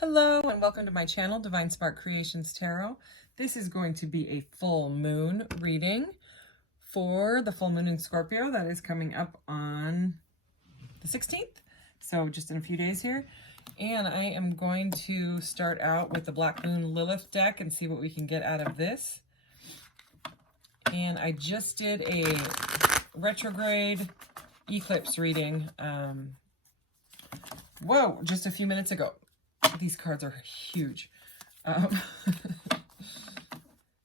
Hello and welcome to my channel, Divine Spark Creations Tarot. This is going to be a full moon reading for the full moon in Scorpio that is coming up on the 16th. So just in a few days here. And I am going to start out with the Black Moon Lilith deck and see what we can get out of this. And I just did a retrograde eclipse reading, just a few minutes ago. These cards are huge.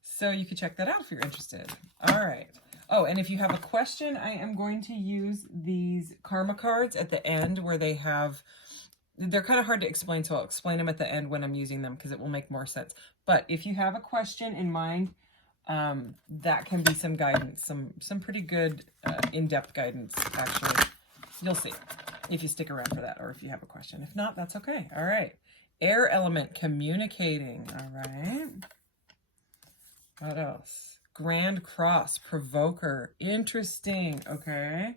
So you can check that out if you're interested. All right. Oh, and if you have a question, I am going to use these karma cards at the end where they're kind of hard to explain, so I'll explain them at the end when I'm using them because it will make more sense. But if you have a question in mind, that can be some guidance, some pretty good in-depth guidance, actually. You'll see if you stick around for that or if you have a question. If not, that's okay. All right. Air element, communicating. All right. What else? Grand Cross, provoker. Interesting. Okay.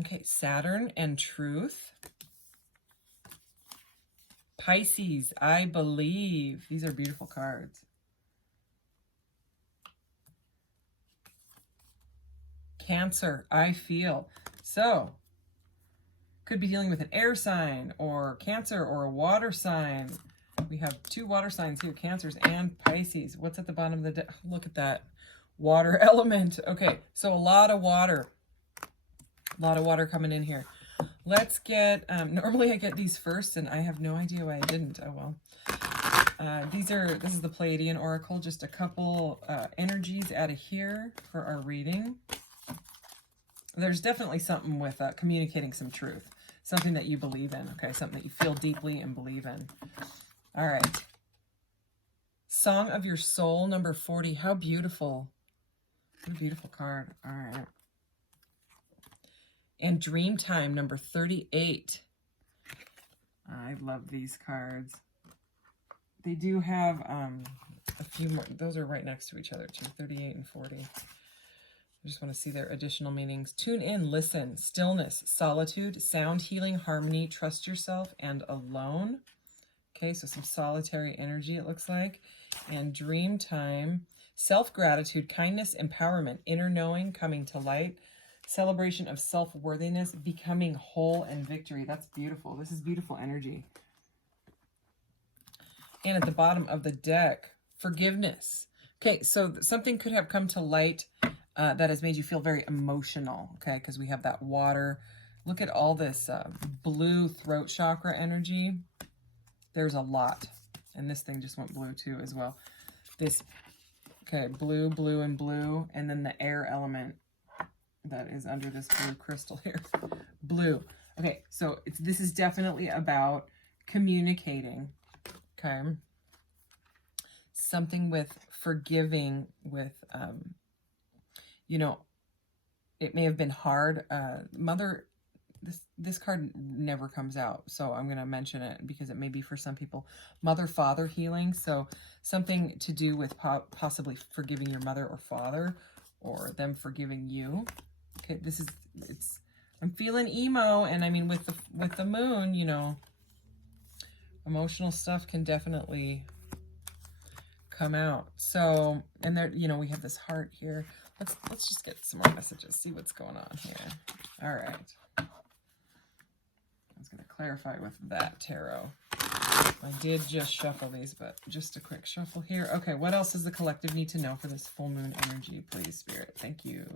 Okay, Saturn and truth. Pisces, I believe. These are beautiful cards. Cancer, I feel. So, could be dealing with an air sign or Cancer or a water sign. We have two water signs here, Cancers and Pisces. What's at the bottom of the deck? Look at that. Water element. Okay, so a lot of water. A lot of water coming in here. Let's get, normally I get these first and I have no idea why I didn't. Oh well. This is the Pleiadian Oracle, just a couple energies out of here for our reading. There's definitely something with communicating some truth, something that you believe in, okay? Something that you feel deeply and believe in. All right. Song of Your Soul, number 40. How beautiful. What a beautiful card. All right. And Dreamtime, number 38. I love these cards. They do have a few more. Those are right next to each other, too, 38 and 40. I just want to see their additional meanings. Tune in, listen, stillness, solitude, sound healing, harmony, trust yourself, and alone. Okay, so some solitary energy, it looks like. And dream time, self-gratitude, kindness, empowerment, inner knowing, coming to light, celebration of self-worthiness, becoming whole, and victory. That's beautiful. This is beautiful energy. And at the bottom of the deck, forgiveness. Okay, so something could have come to light that has made you feel very emotional, okay, because we have that water. Look at all this blue throat chakra energy. There's a lot. And this thing just went blue too as well. This, okay, blue, blue, and blue. And then the air element that is under this blue crystal here. Blue. Okay, so this is definitely about communicating, okay? Something with forgiving, with... you know, it may have been hard. This card never comes out, so I'm going to mention it because it may be for some people. Mother-father healing, so something to do with possibly forgiving your mother or father, or them forgiving you. Okay, I'm feeling emo, and I mean with the moon, you know, emotional stuff can definitely come out. So, and there, you know, we have this heart here. Let's just get some more messages, see what's going on here. All right. I was going to clarify with that tarot. I did just shuffle these, but just a quick shuffle here. Okay, what else does the collective need to know for this full moon energy, please, Spirit? Thank you.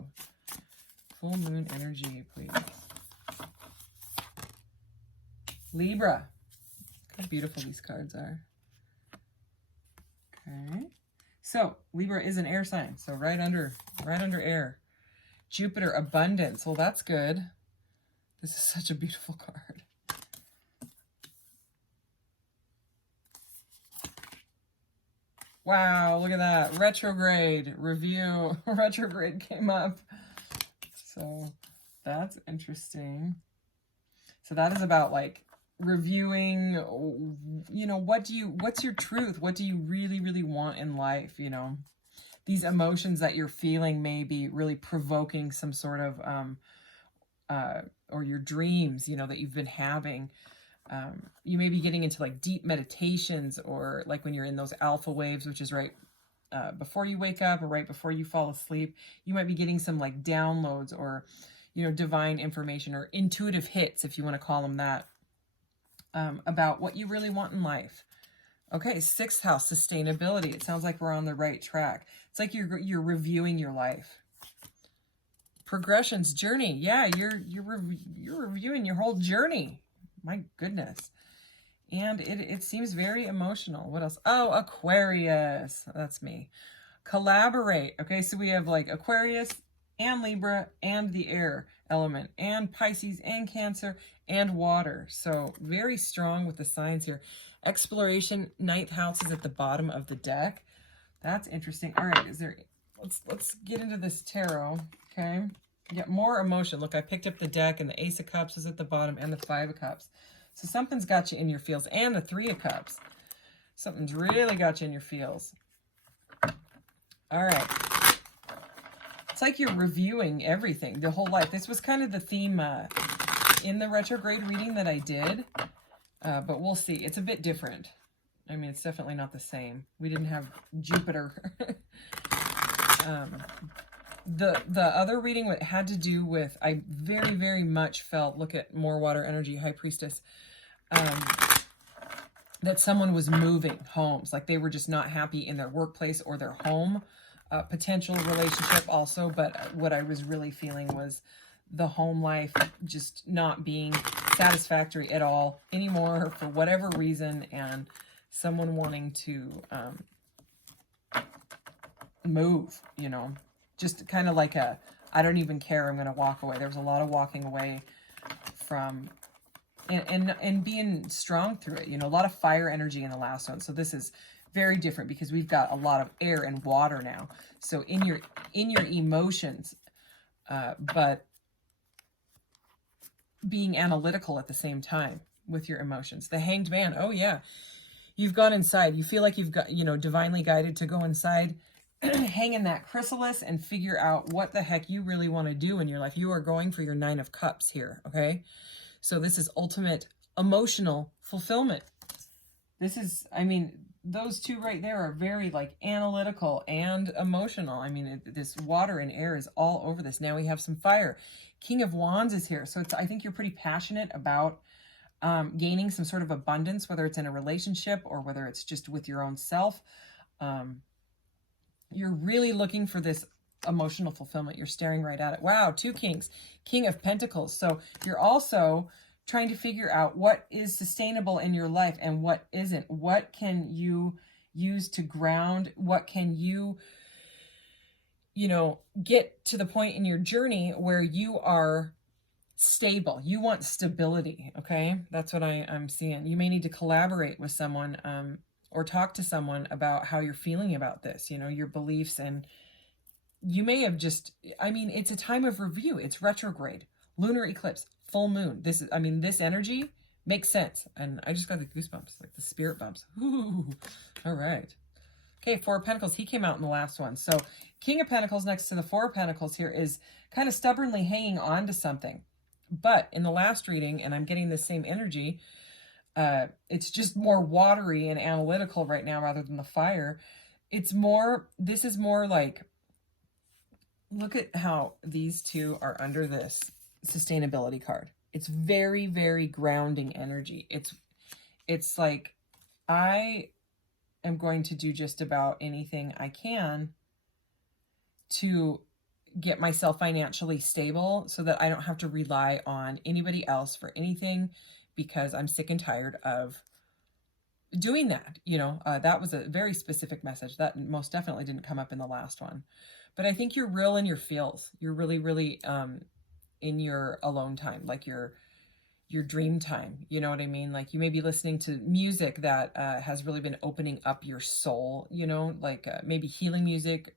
Full moon energy, please. Libra. Look how beautiful these cards are. Okay. So, Libra is an air sign, so right under air. Jupiter, abundance. Well, that's good. This is such a beautiful card. Wow, look at that. Retrograde, review. Retrograde came up. So, that's interesting. So, that is about, like, reviewing, you know, what's your truth? What do you really, really want in life? You know, these emotions that you're feeling may be really provoking some sort of or your dreams, you know, that you've been having. You may be getting into like deep meditations, or like when you're in those alpha waves, which is right before you wake up or right before you fall asleep. You might be getting some like downloads, or, you know, divine information, or intuitive hits, if you want to call them that, about what you really want in life. Okay, 6th house, sustainability. It sounds like we're on the right track. It's like you're reviewing your life. Progressions, journey. Yeah, you're reviewing your whole journey. My goodness. And it seems very emotional. What else? Oh, Aquarius. That's me. Collaborate. Okay, so we have like Aquarius and Libra and the air element, and Pisces and Cancer and water. So very strong with the signs here. Exploration, 9th house is at the bottom of the deck. That's interesting. All right, let's get into this tarot, okay? Get more emotion. Look, I picked up the deck, and the Ace of Cups is at the bottom, and the 5 of Cups. So something's got you in your feels, and the 3 of Cups. Something's really got you in your feels. All right. It's like you're reviewing everything, the whole life. This was kind of the theme in the retrograde reading that I did, but we'll see. It's a bit different. I mean, it's definitely not the same. We didn't have Jupiter. The other reading had to do with, I very, very much felt, look at more water energy, High Priestess, that someone was moving homes. Like they were just not happy in their workplace or their home. Potential relationship also, but what I was really feeling was the home life just not being satisfactory at all anymore for whatever reason, and someone wanting to move, you know, just kind of like I don't even care, I'm going to walk away. There was a lot of walking away from, and being strong through it, you know, a lot of fire energy in the last one. So this is very different because we've got a lot of air and water now. So in your emotions, but being analytical at the same time with your emotions. The Hanged Man. Oh yeah. You've gone inside. You feel like you've got, you know, divinely guided to go inside, hang in that chrysalis and figure out what the heck you really want to do in your life. You are going for your 9 of Cups here. Okay. So this is ultimate emotional fulfillment. This is, I mean, those two right there are very like analytical and emotional. I mean, this water and air is all over this. Now we have some fire. King of Wands is here. So I think you're pretty passionate about gaining some sort of abundance, whether it's in a relationship or whether it's just with your own self. You're really looking for this emotional fulfillment. You're staring right at it. Wow, 2 kings. King of Pentacles. So you're also trying to figure out what is sustainable in your life and what isn't. What can you use to ground? What can you, you know, get to the point in your journey where you are stable? You want stability, okay? That's what I'm seeing. You may need to collaborate with someone or talk to someone about how you're feeling about this, you know, your beliefs. And you may have just, I mean, it's a time of review. It's retrograde, lunar eclipse, full moon. This is, I mean, this energy makes sense. And I just got the goosebumps, like the spirit bumps. Ooh, all right. Okay, 4 of Pentacles. He came out in the last one. So King of Pentacles next to the 4 of Pentacles here is kind of stubbornly hanging on to something. But in the last reading, and I'm getting the same energy, it's just more watery and analytical right now rather than the fire. It's more, this is more like, look at how these two are under this sustainability card. It's very, very grounding energy. It's like, I am going to do just about anything I can to get myself financially stable so that I don't have to rely on anybody else for anything, because I'm sick and tired of doing that. You know, that was a very specific message that most definitely didn't come up in the last one. But I think you're real in your feels. You're really, really in your alone time, like your dream time. You know what I mean? Like you may be listening to music that has really been opening up your soul, you know, like maybe healing music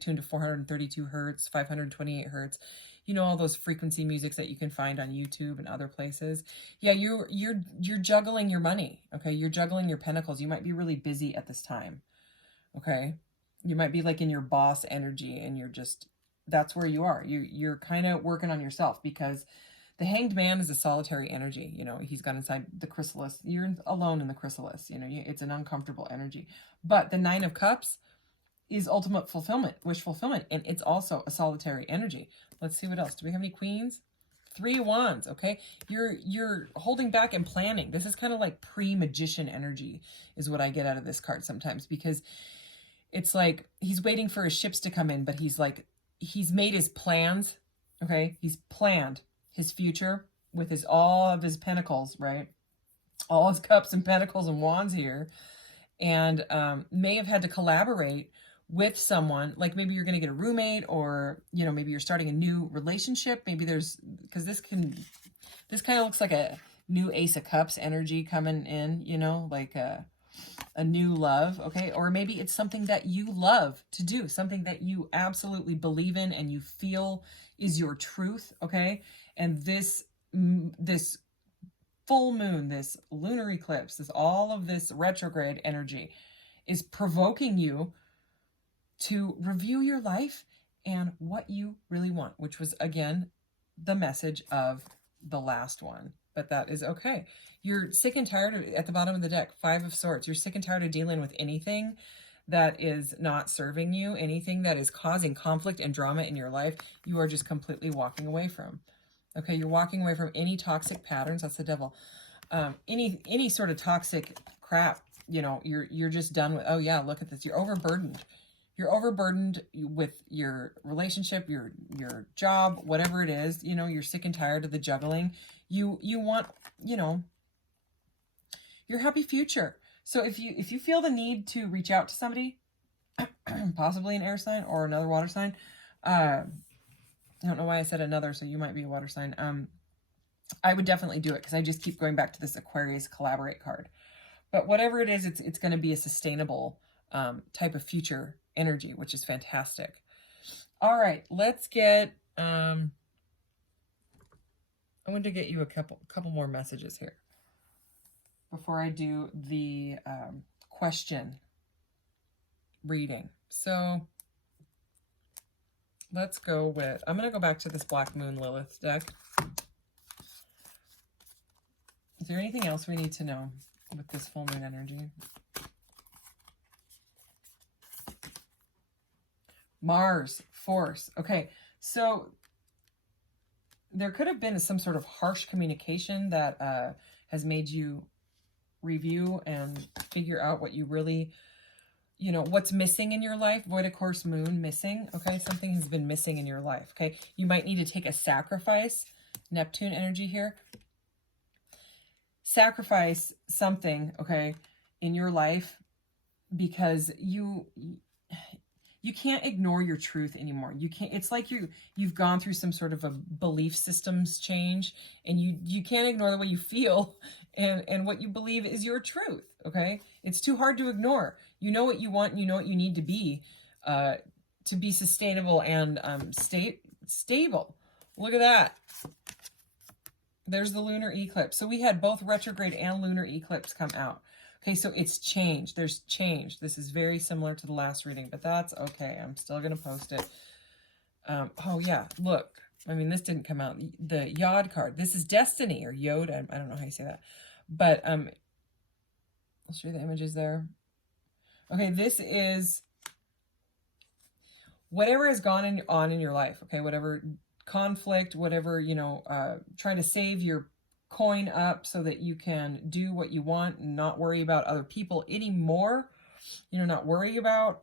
tuned to 432 hertz, 528 hertz, you know, all those frequency musics that you can find on YouTube and other places. Yeah, you're juggling your money, okay? You're juggling your pentacles. You might be really busy at this time, okay? You might be like in your boss energy and you're just that's where you are. You're kind of working on yourself, because the Hanged Man is a solitary energy. You know, he's gone inside the chrysalis. You're alone in the chrysalis. You know, it's an uncomfortable energy. But the Nine of Cups is ultimate fulfillment, wish fulfillment, and it's also a solitary energy. Let's see what else. Do we have any queens? Three of Wands. Okay, you're holding back and planning. This is kind of like pre-magician energy, is what I get out of this card sometimes, because it's like he's waiting for his ships to come in, but he's made his plans. Okay, he's planned his future with all of his pentacles, right? All his cups and pentacles and wands here, and may have had to collaborate with someone. Like maybe you're going to get a roommate, or, you know, maybe you're starting a new relationship. Maybe there's, because this kind of looks like a new Ace of Cups energy coming in, you know, like a new love. Okay. Or maybe it's something that you love to do, something that you absolutely believe in and you feel is your truth. Okay. And this full moon, this lunar eclipse, all of this retrograde energy is provoking you to review your life and what you really want, which was, again, the message of the last one. But that is okay. You're sick and tired of, at the bottom of the deck, Five of Swords. You're sick and tired of dealing with anything that is not serving you, anything that is causing conflict and drama in your life. You are just completely walking away from. Okay, you're walking away from any toxic patterns. That's the devil. Any sort of toxic crap. You know, you're just done with. Oh yeah, look at this. You're overburdened. You're overburdened with your relationship, your job, whatever it is. You know, you're sick and tired of the juggling. You want, you know, your happy future. So if you feel the need to reach out to somebody, possibly an air sign or another water sign, I don't know why I said another, so you might be a water sign. I would definitely do it, because I just keep going back to this Aquarius collaborate card. But whatever it is, it's going to be a sustainable type of future energy, which is fantastic. All right, let's get I want to get you a couple more messages here before I do the question reading. So let's go with, I'm going to go back to this Black Moon Lilith deck. Is there anything else we need to know with this full moon energy? Mars, force. Okay, so there could have been some sort of harsh communication that has made you review and figure out what you really, you know, what's missing in your life. Void of course, moon, missing. Okay, something has been missing in your life. Okay, you might need to take a sacrifice. Neptune energy here. Sacrifice something, okay, in your life, because you can't ignore your truth anymore. You can't. It's like you've gone through some sort of a belief systems change, and you can't ignore the way you feel and what you believe is your truth. Okay, it's too hard to ignore. You know what you want. And you know what you need to be sustainable and stable. Look at that. There's the lunar eclipse. So we had both retrograde and lunar eclipse come out. Okay, so it's changed. There's change. This is very similar to the last reading, but that's okay. I'm still going to post it. Oh, yeah, look. I mean, this didn't come out. The Yod card. This is destiny, or Yod. I don't know how you say that. But I'll show you the images there. Okay, this is whatever has gone on in your life. Okay, whatever conflict, whatever, you know, trying to save your coin up so that you can do what you want and not worry about other people anymore. You know, not worry about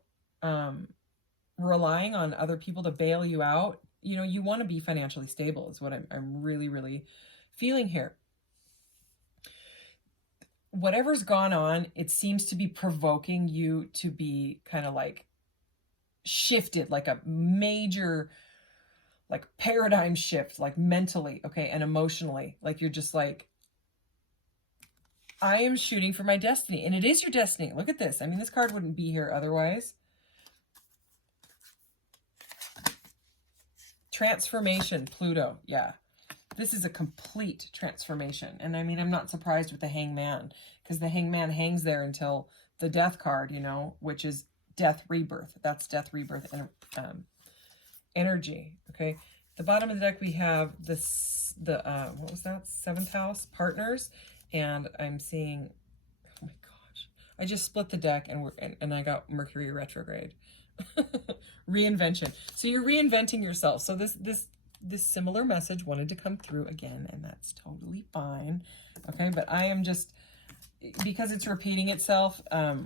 relying on other people to bail you out. You know, you want to be financially stable is what I'm really, really feeling here. Whatever's gone on, it seems to be provoking you to be kind of like shifted, like a major, like paradigm shift, like mentally, okay, and emotionally. Like you're just like, I am shooting for my destiny. And it is your destiny. Look at this. I mean, this card wouldn't be here otherwise. Transformation, Pluto. Yeah. This is a complete transformation. And I mean, I'm not surprised with the Hangman, because the Hangman hangs there until the Death card, you know, which is death, rebirth. That's death, rebirth, and energy. Okay, at the bottom of the deck we have this, what was that, 7th house, partners, and I'm seeing, oh my gosh, I just split the deck and I got Mercury retrograde. Reinvention. So you're reinventing yourself. So this similar message wanted to come through again, and that's totally fine. Okay, but I am just, because it's repeating itself,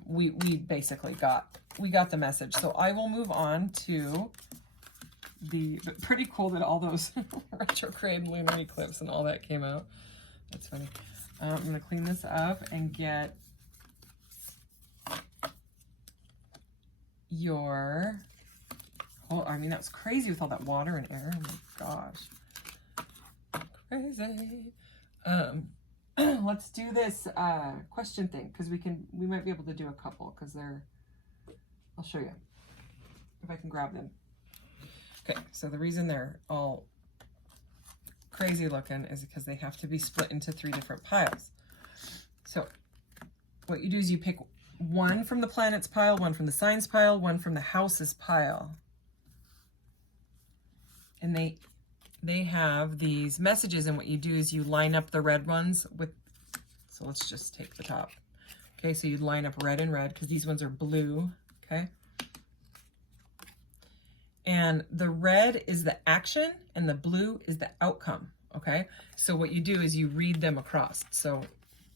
we basically got the message. So I will move on to but pretty cool that all those retrograde lunar eclipse and all that came out. That's funny. I'm going to clean this up and get your, oh, I mean, that was crazy with all that water and air. Oh my gosh. Crazy. Let's do this question thing, because we might be able to do a couple, because I'll show you if I can grab them. Okay, so the reason they're all crazy looking is because they have to be split into 3 different piles. So what you do is you pick one from the planets pile, one from the signs pile, one from the houses pile. And they have these messages, and what you do is you line up the red ones with, so let's just take the top. Okay, so you line up red and red, because these ones are blue, okay? And the red is the action and the blue is the outcome, okay? So what you do is you read them across. So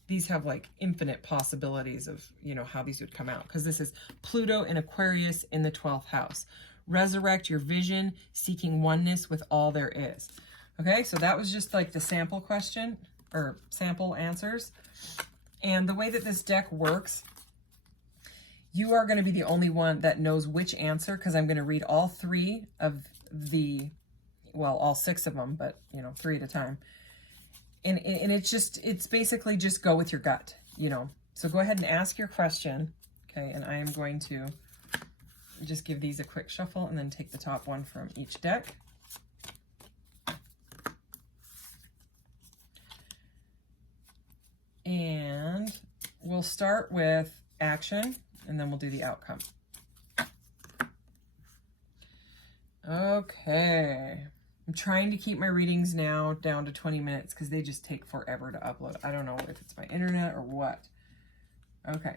these have like infinite possibilities of, you know, how these would come out, because this is Pluto in Aquarius in the 12th house. Resurrect your vision, seeking oneness with all there is. Okay, so that was just like the sample question, or sample answers. And the way that this deck works, you are going to be the only one that knows which answer, because I'm going to read all 3 of the, well, all 6 of them, but, you know, 3 at a time. And it's basically just go with your gut, you know. So go ahead and ask your question, okay, and I am going to just give these a quick shuffle and then take the top one from each deck. And we'll start with action, and then we'll do the outcome. Okay. I'm trying to keep my readings now down to 20 minutes because they just take forever to upload. I don't know if it's my internet or what. Okay.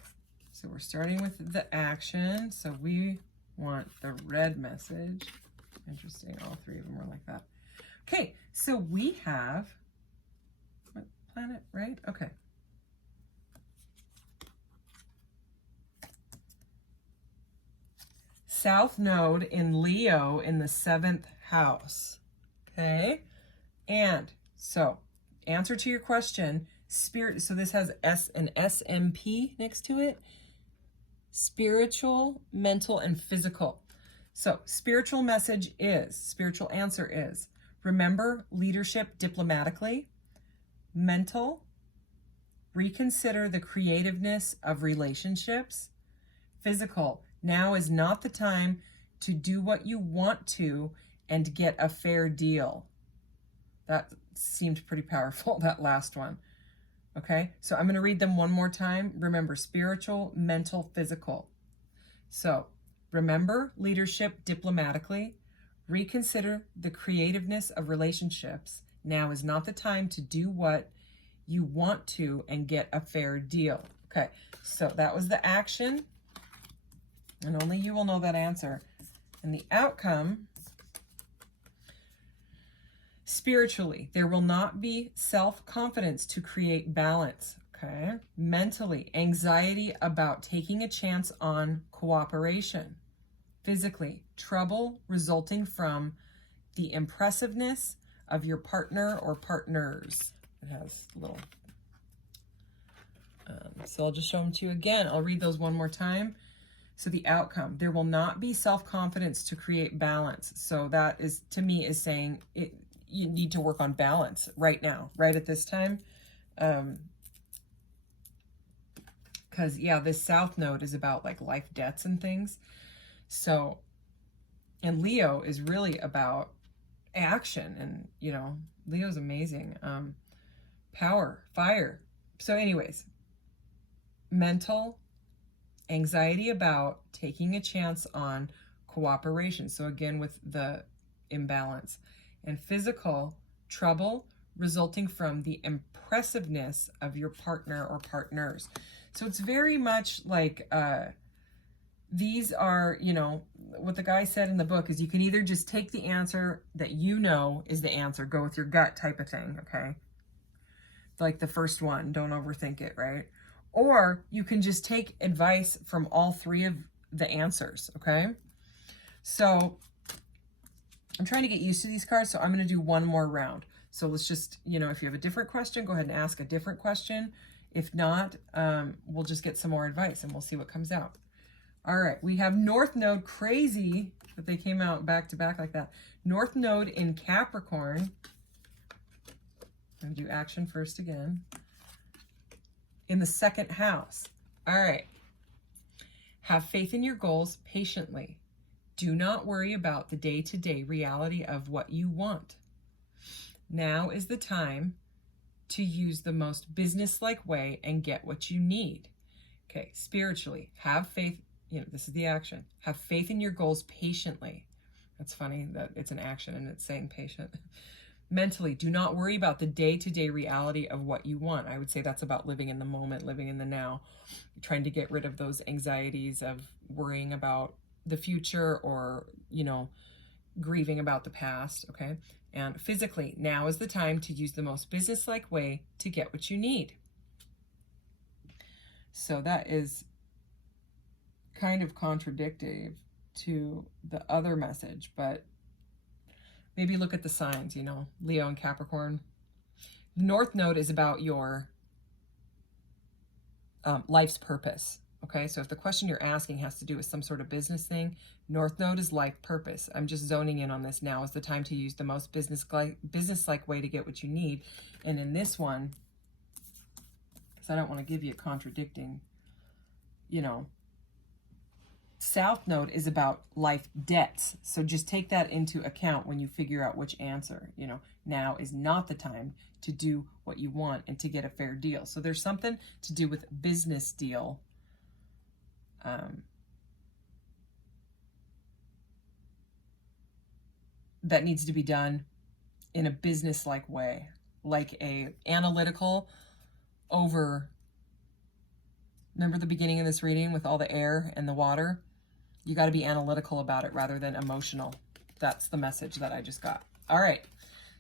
So we're starting with the action. So we want the red message. Interesting. All 3 of them are like that. Okay. So we have, what planet, right? Okay. South Node in Leo in the 7th house. Okay. And so answer to your question, spirit. So this has an SMP next to it. Spiritual, mental, and physical. So spiritual answer is, remember leadership diplomatically. Mental, reconsider the creativeness of relationships. Physical, now is not the time to do what you want to and get a fair deal. That seemed pretty powerful, that last one. Okay, so I'm going to read them one more time. Remember, spiritual, mental, physical. So remember leadership diplomatically. Reconsider the creativeness of relationships. Now is not the time to do what you want to and get a fair deal. Okay, so that was the action. And only you will know that answer. And the outcome, spiritually, there will not be self-confidence to create balance, okay? Mentally, anxiety about taking a chance on cooperation. Physically, trouble resulting from the impressiveness of your partner or partners. It has a little, so I'll just show them to you again. I'll read those one more time. So the outcome, there will not be self-confidence to create balance. So that is, to me, is saying you need to work on balance right now, right at this time. Because, yeah, this South Node is about, like, life debts and things. So, and Leo is really about action. And, you know, Leo's amazing. Power, fire. So anyways, mental, anxiety about taking a chance on cooperation. So again, with the imbalance. And physical, trouble resulting from the impressiveness of your partner or partners. So it's very much like, these are, you know, what the guy said in the book is you can either just take the answer that you know is the answer, go with your gut type of thing, okay? Like the first one, don't overthink it, right? Or you can just take advice from all three of the answers, okay? So I'm trying to get used to these cards, so I'm going to do one more round. So let's just, you know, if you have a different question, go ahead and ask a different question. If not, we'll just get some more advice and we'll see what comes out. All right, we have North Node. Crazy that they came out back to back like that. North Node in Capricorn. I'm going to do action first again. In the second house. All right. Have faith in your goals patiently. Do not worry about the day-to-day reality of what you want. Now is the time to use the most business-like way and get what you need. Okay, spiritually, have faith. You know, this is the action. Have faith in your goals patiently. That's funny that it's an action and it's saying patient. Mentally, do not worry about the day-to-day reality of what you want. I would say that's about living in the moment, living in the now, trying to get rid of those anxieties of worrying about the future or, you know, grieving about the past, okay? And physically, now is the time to use the most business-like way to get what you need. So that is kind of contradictory to the other message, but maybe look at the signs, you know, Leo and Capricorn. The North Node is about your life's purpose. Okay, so if the question you're asking has to do with some sort of business thing, North Node is life purpose. I'm just zoning in on this. Now is the time to use the most business-like way to get what you need. And in this one, because I don't want to give you a contradicting, you know, South Node is about life debts. So just take that into account when you figure out which answer. You know, now is not the time to do what you want and to get a fair deal. So there's something to do with business deal. That needs to be done in a business-like way, like a analytical over, remember the beginning of this reading with all the air and the water? You got to be analytical about it rather than emotional. That's the message that I just got. All right,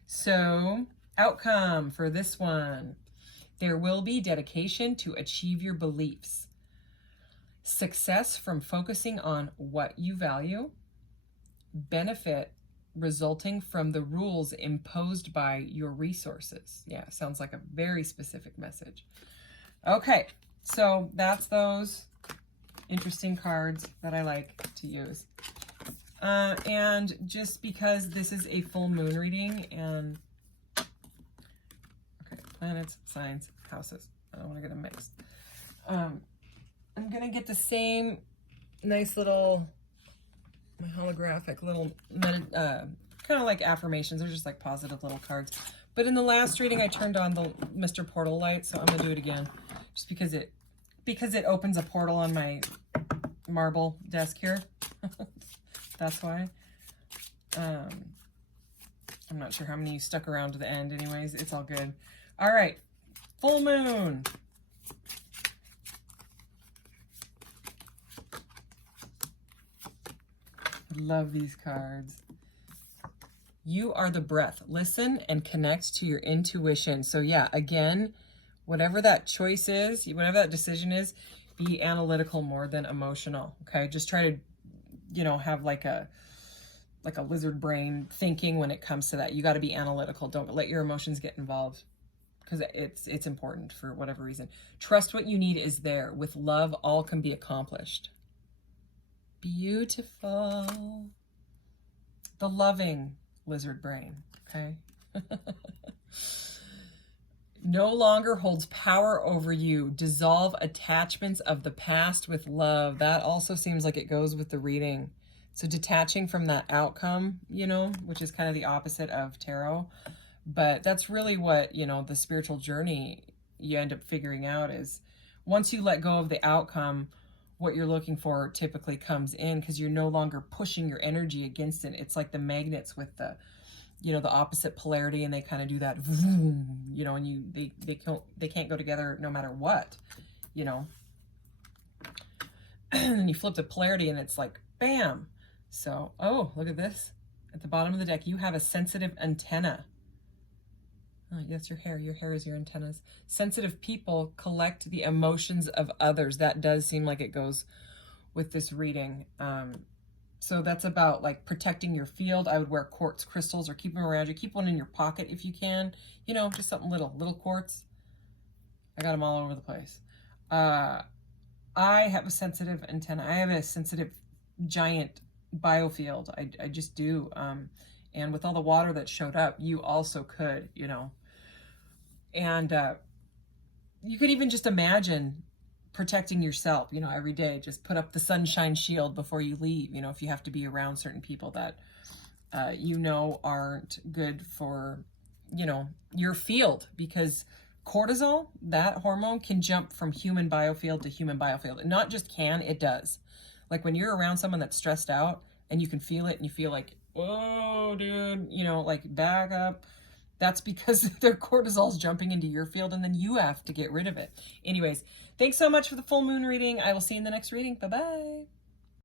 so outcome for this one. There will be dedication to achieve your beliefs. Success from focusing on what you value. Benefit resulting from the rules imposed by your resources. Yeah, sounds like a very specific message. Okay, so that's those interesting cards that I like to use. And just because this is a full moon reading and, okay, planets, signs, houses. I don't want to get them mixed. I'm going to get the same nice little, my holographic little, kind of like affirmations. They're just like positive little cards. But in the last reading, I turned on the Mr. Portal light, so I'm going to do it again. Just because it opens a portal on my marble desk here. That's why. I'm not sure how many you stuck around to the end anyways. It's all good. All right. Full moon. Love these cards. You are the breath. Listen and connect to your intuition. So yeah, again, whatever that choice is, whatever that decision is, be analytical more than emotional. Okay, just try to, you know, have like a lizard brain thinking when it comes to that. You got to be analytical. Don't let your emotions get involved because it's important for whatever reason. Trust what you need is there. With love, all can be accomplished. Beautiful. The loving lizard brain, okay? No longer holds power over you. Dissolve attachments of the past with love. That also seems like it goes with the reading. So detaching from that outcome, you know, which is kind of the opposite of tarot. But that's really what, you know, the spiritual journey you end up figuring out is once you let go of the outcome, what you're looking for typically comes in, because you're no longer pushing your energy against it. It's like the magnets with the, you know, the opposite polarity, and they kind of do that, you know, and they can't go together no matter what, you know. And then you flip the polarity and it's like, bam. So, oh, look at this. At the bottom of the deck, you have a sensitive antenna. Oh, that's your hair. Your hair is your antennas. Sensitive people collect the emotions of others. That does seem like it goes with this reading. So that's about like protecting your field. I would wear quartz crystals or keep them around you. Keep one in your pocket if you can. You know, just something little quartz. I got them all over the place. I have a sensitive antenna. I have a sensitive giant biofield. I just do. And with all the water that showed up, you also could, you know. And you could even just imagine protecting yourself, you know, every day. Just put up the sunshine shield before you leave, you know, if you have to be around certain people that you know aren't good for, you know, your field. Because cortisol, that hormone, can jump from human biofield to human biofield. And not just can, it does. Like when you're around someone that's stressed out and you can feel it and you feel like, whoa, dude, you know, like back up. That's because their cortisol's jumping into your field, and then you have to get rid of it. Anyways, thanks so much for the full moon reading. I will see you in the next reading. Bye-bye.